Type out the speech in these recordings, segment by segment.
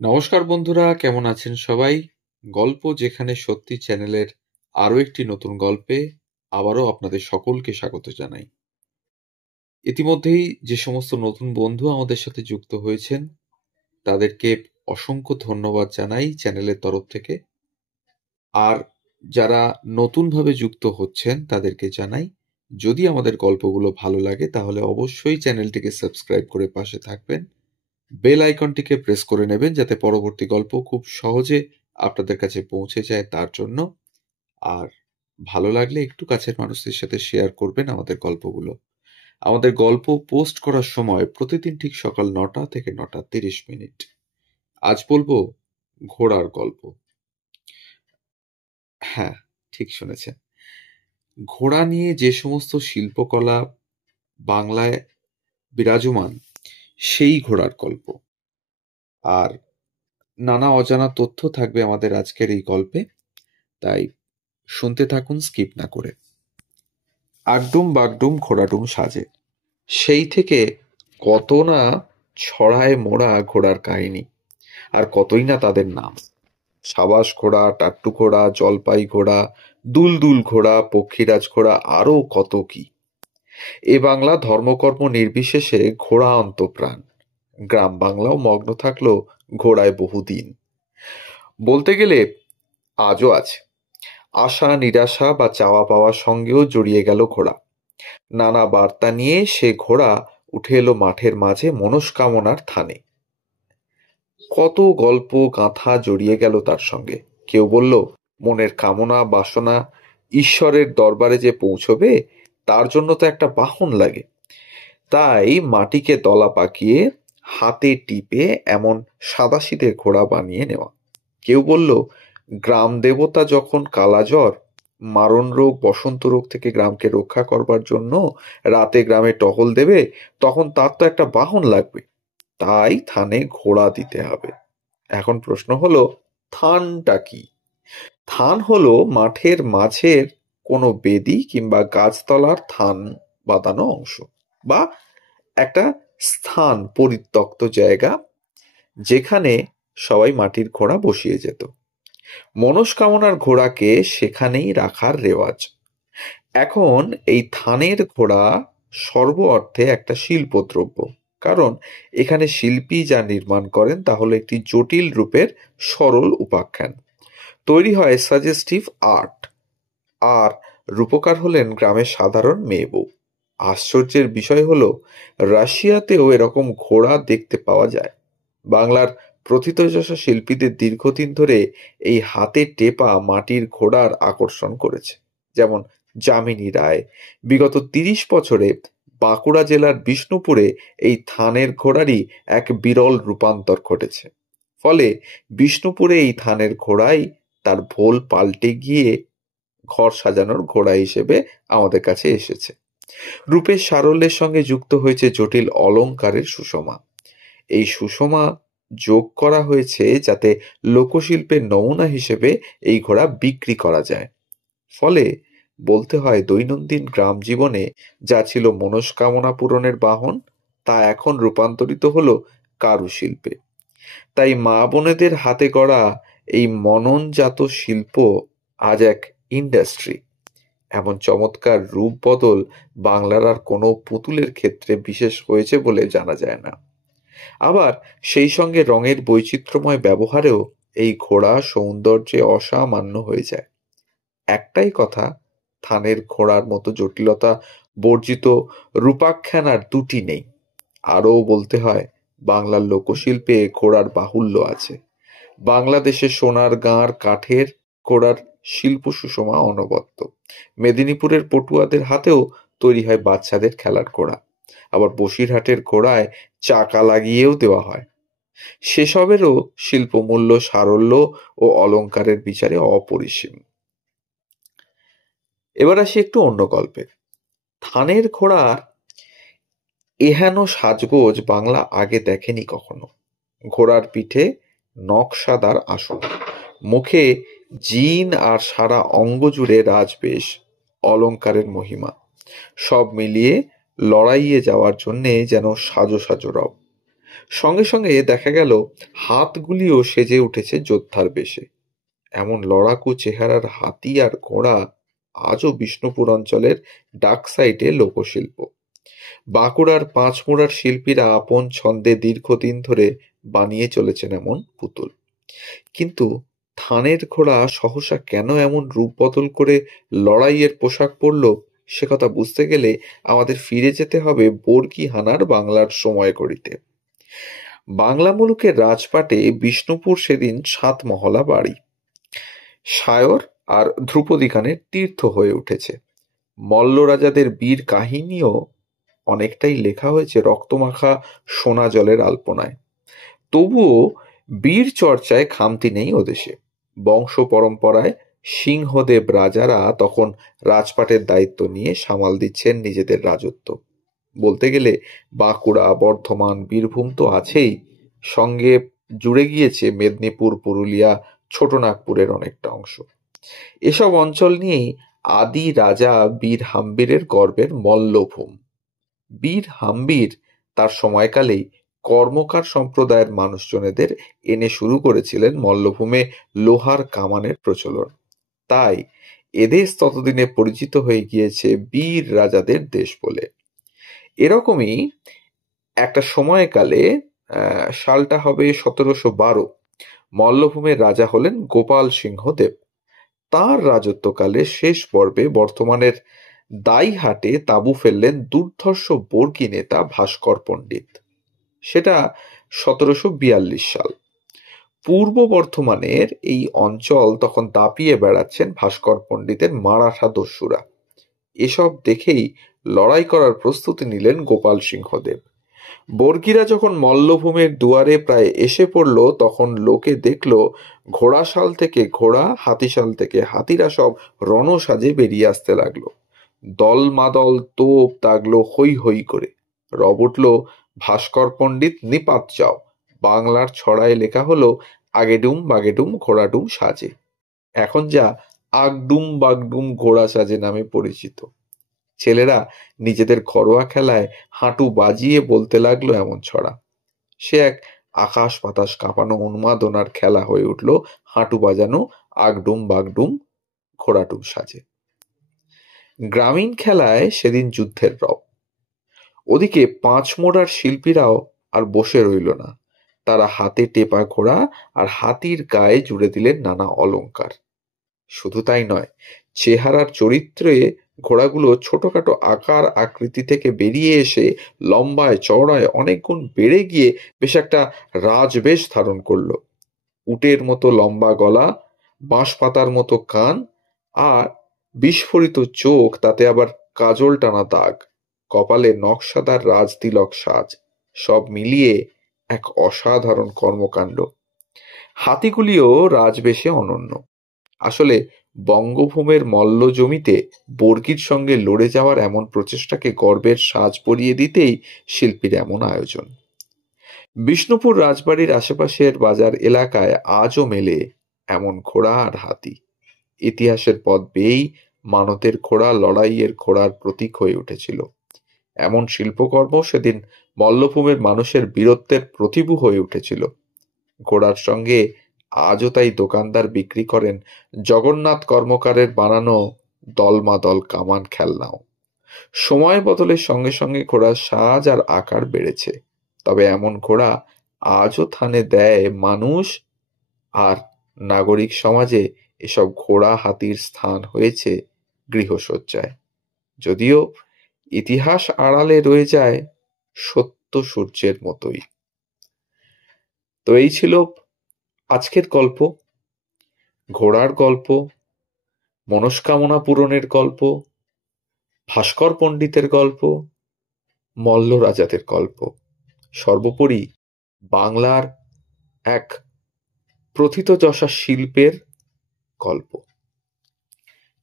নমস্কার বন্ধুরা, কেমন আছেন সবাই? গল্প যেখানে সত্যি চ্যানেলের আরো একটি নতুন গল্পে আবারও আপনাদের সকলকে স্বাগত জানাই। ইতিমধ্যেই যে সমস্ত নতুন বন্ধু আমাদের সাথে যুক্ত হয়েছেন তাদেরকে অসংখ্য ধন্যবাদ জানাই চ্যানেলের তরফ থেকে। আর যারা নতুনভাবে যুক্ত হচ্ছেন তাদেরকে জানাই, যদি আমাদের গল্পগুলো ভালো লাগে তাহলে অবশ্যই চ্যানেলটিকে সাবস্ক্রাইব করে পাশে থাকবেন। বেল আইকনটিকে প্রেস করে নেবেন যাতে পরবর্তী গল্প খুব সহজে আপনাদের কাছে পৌঁছে যায় তার জন্য। আর ভালো লাগলে একটু কাছের মানুষদের সাথে শেয়ার করবেন আমাদের গল্পগুলো। আমাদের গল্প পোস্ট করার সময় প্রতিদিন ঠিক সকাল 9টা থেকে 9:30। আজ বলবো ঘোড়ার গল্প। হ্যাঁ, ঠিক শুনেছেন। ঘোড়া নিয়ে যে সমস্ত শিল্পকলা বাংলায় বিরাজমান সেই ঘোড়ার গল্প। আর নানা অজানা তথ্য থাকবে আমাদের আজকের এই গল্পে, তাই শুনতে থাকুন স্কিপ না করে। আগডুম বাগডুম ঘোড়াডুম সাজে, সেই থেকে কত না ছড়ায় মোড়া ঘোড়ার কাহিনী, আর কতই না তাদের নাম। সাবাস ঘোড়া, টাট্টু ঘোড়া, জলপাই ঘোড়া, দুলদুল ঘোড়া, পক্ষীরাজ ঘোড়া, আরো কত কি। এ বাংলা ধর্মকর্ম নির্বিশেষে ঘোড়া অন্তপ্রাণ। গ্রাম বাংলাও মগ্ন থাকলো ঘোড়ায় বহুদিন। বলতে গেলে আজও আছে। আশা নিরাশা বা চাওয়া পাওয়ার সঙ্গেও জড়িয়ে গেল ঘোড়া। নানা বার্তা নিয়ে সে ঘোড়া উঠে এলো মাঠের মাঝে মনস্কামনার থানে। কত গল্প গাঁথা জড়িয়ে গেল তার সঙ্গে। কেউ বলল মনের কামনা বাসনা ঈশ্বরের দরবারে যে পৌঁছবে তার জন্য তো একটা বাহন লাগে, তাই মাটিকে দলা পাকিয়ে হাতে টিপে এমন সাদাসিধে ঘোড়া বানিয়ে নেওয়া। কেউ বলল গ্রাম দেবতা যখন কালাজ্বর, মারণ রোগ, বসন্ত রোগ থেকে গ্রামকে রক্ষা করবার জন্য রাতে গ্রামে টহল দেবে, তখন তার তো একটা বাহন লাগবে, তাই থানে ঘোড়া দিতে হবে। এখন প্রশ্ন হলো, থানটা কি? থান হলো মাঠের মাঝের কোনো বেদি কিংবা গাছতলার থান বাঁধানো অংশ, বা একটা স্থান, পরিত্যক্ত জায়গা যেখানে সবাই মাটির ঘোড়া বসিয়ে যেত। মনস্কামনার ঘোড়াকে সেখানেই রাখার রেওয়াজ। এখন এই থানের ঘোড়া সর্ব অর্থে একটা শিল্পদ্রব্য, কারণ এখানে শিল্পী যা নির্মাণ করেন তা হলো একটি জটিল রূপের সরল উপাখ্যান। তৈরি হয় সাজেস্টিভ আর্ট, আর রূপকার হলেন গ্রামের সাধারণ মেয়ে বউ। আশ্চর্যের বিষয় হলো রাশিয়াতেও এরকম ঘোড়া দেখতে পাওয়া যায়। বাংলার প্রথিতযশা শিল্পীদের দীর্ঘদিন ধরে এই হাতে টেপা মাটির ঘোড়ার আকর্ষণ করেছে। যেমন যামিনী রায়। বিগত 30 বছরে বাঁকুড়া জেলার বিষ্ণুপুরে এই থানের ঘোড়ারই এক বিরল রূপান্তর ঘটেছে। ফলে বিষ্ণুপুরে এই থানের ঘোড়াই তার ভোল পাল্টে গিয়ে ঘর সাজানোর ঘোড়া হিসেবে আমাদের কাছে এসেছে। রূপের সারল্যের সঙ্গে যুক্ত হয়েছে জটিল অলংকারের সুষমা। এই সুষমা যোগ করা হয়েছে যাতে লোকশিল্পের নমুনা হিসেবে এই ঘোড়া বিক্রি করা যায়। ফলে বলতে হয় দৈনন্দিন গ্রাম জীবনে যা ছিল মনস্কামনা পূরণের বাহন, তা এখন রূপান্তরিত হলো কারুশিল্পে। তাই মা বোনেদের হাতে গড়া এই মননজাত শিল্প আজ এক ইন্ডাস্ট্রি। এমন চমৎকার রূপ বদল বাংলার আর কোনো পুতুলের ক্ষেত্রে বিশেষ হয়েছে বলে জানা যায় না। আবার সেই সঙ্গে রঙের বৈচিত্র্যময় ব্যবহারেও এই ঘোড়া সৌন্দর্যে অসামান্য হয়ে যায়। একটাই কথা, থানের ঘোড়ার মতো জটিলতা বর্জিত রূপাখ্যান আর দুটি নেই। আরও বলতে হয় বাংলার লোকশিল্পে ঘোড়ার বাহুল্য আছে। বাংলাদেশে সোনার গাঁর কাঠের ঘোড়ার শিল্প সুষমা অনবদ্য। মেদিনীপুরের পটুয়াদের হাতেও তৈরি হয় বাচ্চাদের খেলার ঘোড়া। আবার বসিরহাটের ঘোড়ায় চাকা লাগিয়েও দেওয়া হয়। সেসবেরও শিল্পমূল্য, সারল্য ও অলংকারের বিচারে অপরিসীম। এবার আসি একটু অন্য গল্পে। থানের ঘোড়ার এহেন সাজগোজ বাংলা আগে দেখেনি কখনো। ঘোড়ার পিঠে নকশাদার আসন, মুখে জিন, আর সারা অঙ্গ জুড়ে রাজবেশ, অলংকারের মহিমা, সব মিলিয়ে লড়াইয়ে যাওয়ার জন্যে যেন সাজো সাজো রব। সঙ্গে সঙ্গে দেখা গেল হাতগুলিও সেজে উঠেছে যোদ্ধার বেশে। এমন লড়াকু চেহারার হাতি আর ঘোড়া আজও বিষ্ণুপুর অঞ্চলের ডাক সাইটে লোকশিল্প। বাঁকুড়ার পাঁচমুড়ার শিল্পীরা আপন ছন্দে দীর্ঘদিন ধরে বানিয়ে চলেছেন এমন পুতুল। কিন্তু থানের ঘোড়া সহসা কেন এমন রূপ বদল করে লড়াইয়ের পোশাক পরল, সে কথা বুঝতে গেলে আমাদের ফিরে যেতে হবে বর্গীহানার বাংলার সময় ঘড়িতে। বাংলা মুলুকের রাজপাটে বিষ্ণুপুর সেদিন ৭ মহলা বাড়ি। সায়র আর ধ্রুপদী গানের তীর্থ হয়ে উঠেছে। মল্ল রাজাদের বীর কাহিনীও অনেকটাই লেখা হয়েছে রক্তমাখা সোনা জলের আলপনায়। তবুও বীর চর্চায় খামতি নেই ওদেশে। বংশ পরম্পরায় সিংহদেব রাজারা তখন রাজপাটের দায়িত্ব নিয়ে সামাল দিচ্ছেন নিজেদের রাজত্ব। বলতে গেলে বাঁকুড়া, বর্ধমান, বীরভূম তো আছেই, সঙ্গে জুড়ে গিয়েছে মেদিনীপুর, পুরুলিয়া, ছোটনাগপুরের অনেকটা অংশ। এসব অঞ্চল নিয়েই আদি রাজা বীর হাম্বিরের গর্বের মল্লভূম। বীর হাম্বির তার সময়কালেই কর্মকার সম্প্রদায়ের মানুষজনেদের এনে শুরু করেছিলেন মল্লভূমে লোহার কামানের প্রচলন। তাই এদেশ ততদিনে পরিচিত হয়ে গিয়েছে বীর রাজাদের দেশ বলে। এরকমই একটা সময়কালে সালটা হবে ১৭১২, মল্লভূমের রাজা হলেন গোপাল সিংহ দেব। তাঁর রাজত্বকালে শেষ পর্বে বর্তমানের দাইহাটে তাঁবু ফেললেন দুর্ধর্ষ বর্গী নেতা ভাস্কর পণ্ডিত। সেটা ১৭৪২ সাল। পূর্ব বর্ধমানের এই অঞ্চল তখন দাপিয়ে বেড়াচ্ছেন ভাস্কর পণ্ডিতের মারাঠা দস্যুরা। এসব দেখেই লড়াই করার প্রস্তুতি নিলেন গোপাল সিংহ দেব। বর্গীরা যখন মল্লভূমের দুয়ারে প্রায় এসে পড়ল, তখন লোকে দেখল ঘোড়াশাল থেকে ঘোড়া, হাতিশাল থেকে হাতিরা সব রণসাজে বেরিয়ে আসতে লাগলো। দলমাদল তোপ দাগলো হৈ হৈ করে। রব উঠল ভাস্কর পণ্ডিত নিপাত যাও। বাংলার ছড়ায় লেখা হলো আগেডুম বাগেডুম ঘোড়াডুম সাজে। এখন যা আগডুম বাগডুম ঘোড়া সাজে নামে পরিচিত। ছেলেরা নিজেদের ঘরোয়া খেলায় হাঁটু বাজিয়ে বলতে লাগলো এমন ছড়া। সে এক আকাশ বাতাস কাঁপানো উন্মাদনার খেলা হয়ে উঠল হাঁটু বাজানো আগডুম বাগডুম ঘোড়াডুম সাজে। গ্রামীণ খেলায় সেদিন যুদ্ধের রব। ওদিকে পাঁচমোড়ার শিল্পীরাও আর বসে রইল না। তারা হাতে টেপা ঘোড়া আর হাতির গায়ে জুড়ে দিলেন নানা অলংকার। শুধু তাই নয়, চেহারার চরিত্রে ঘোড়াগুলো ছোটখাটো আকার আকৃতি থেকে বেরিয়ে এসে লম্বায় চওড়ায় অনেক গুণ বেড়ে গিয়ে বেশ একটা রাজবেশ ধারণ করলো। উটের মতো লম্বা গলা, বাঁশপাতার মতো কান আর বিস্ফোরিত চোখ, তাতে আবার কাজল টানা দাগ, কপালে নকশাদার রাজতিলক সাজ, সব মিলিয়ে এক অসাধারণ কর্মকাণ্ড। হাতিগুলিও রাজবেশে অনন্য। আসলে বঙ্গভূমের মল্ল জমিতে বর্গীর সঙ্গে লড়ে যাওয়ার এমন প্রচেষ্টাকে গর্বের সাজ পরিয়ে দিতেই শিল্পীর এমন আয়োজন। বিষ্ণুপুর রাজবাড়ির আশেপাশের বাজার এলাকায় আজও মেলে এমন ঘোড়া আর হাতি। ইতিহাসের পথ বেয়েই মানতের ঘোড়া লড়াইয়ের ঘোড়ার প্রতীক হয়ে উঠেছিল। এমন শিল্পকর্ম সেদিন মল্লভূমের মানুষের বীরত্বের প্রতিভূ হয়ে উঠেছিল। ঘোড়ার সঙ্গে আজও তাই দোকানদার বিক্রি করেন জগন্নাথ কর্মকারের বানানো দলমাদল কামান খেলনাও। সময় বদলের সঙ্গে সঙ্গে ঘোড়ার সাজ আর আকার বেড়েছে, তবে এমন ঘোড়া আজও থানে দেয় মানুষ, আর নাগরিক সমাজে এসব ঘোড়া হাতির স্থান হয়েছে গৃহসজ্জায়। যদিও ইতিহাস আড়ালে রয়ে যায় সত্য সূর্যের মতোই। তো এই ছিল আজকের গল্প, ঘোড়ার গল্প, মনস্কামনা পূরণের গল্প, ভাস্কর পণ্ডিতের গল্প, মল্ল রাজাদের গল্প, সর্বোপরি বাংলার এক প্রথিতযশা শিল্পের গল্প।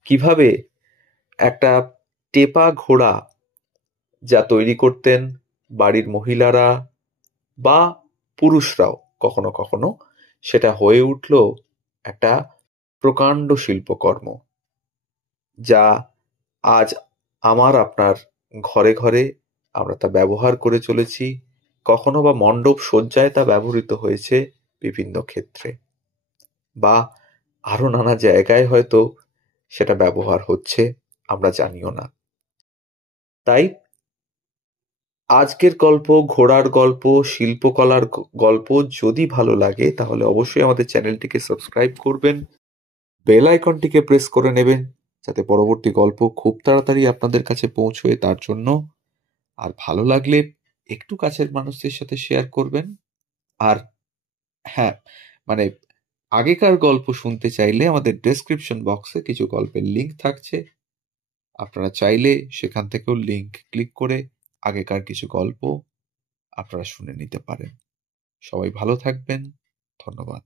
কিভাবে একটা টেপা ঘোড়া যা তৈরি করতেন বাড়ির মহিলারা বা পুরুষরাও কখনো কখনো, সেটা হয়ে উঠল একটা প্রকাণ্ড শিল্পকর্ম, যা আজ আমার আপনার ঘরে ঘরে আমরা তা ব্যবহার করে চলেছি, কখনো বা মণ্ডপ সজ্জায় তা ব্যবহৃত হয়েছে বিভিন্ন ক্ষেত্রে, বা আরো নানা জায়গায় হয়তো সেটা ব্যবহার হচ্ছে, আমরা জানিও না। তাই আজকের গল্প, ঘোড়ার গল্প, শিল্পকলার গল্প যদি ভালো লাগে তাহলে অবশ্যই আমাদের চ্যানেলটিকে সাবস্ক্রাইব করবেন, বেল আইকনটিকে প্রেস করে নেবেন যাতে পরবর্তী গল্প খুব তাড়াতাড়ি আপনাদের কাছে পৌঁছয় তার জন্য। আর ভালো লাগলে একটু কাছের মানুষদের সাথে শেয়ার করবেন। আর হ্যাঁ, মানে আগেকার গল্প শুনতে চাইলে আমাদের ডেসক্রিপশন বক্সে কিছু গল্পের লিঙ্ক থাকছে, আপনারা চাইলে সেখান থেকেও লিঙ্ক ক্লিক করে আগেকার কিছু গল্প আপনারা শুনে নিতে পারেন। সবাই ভালো থাকবেন। ধন্যবাদ।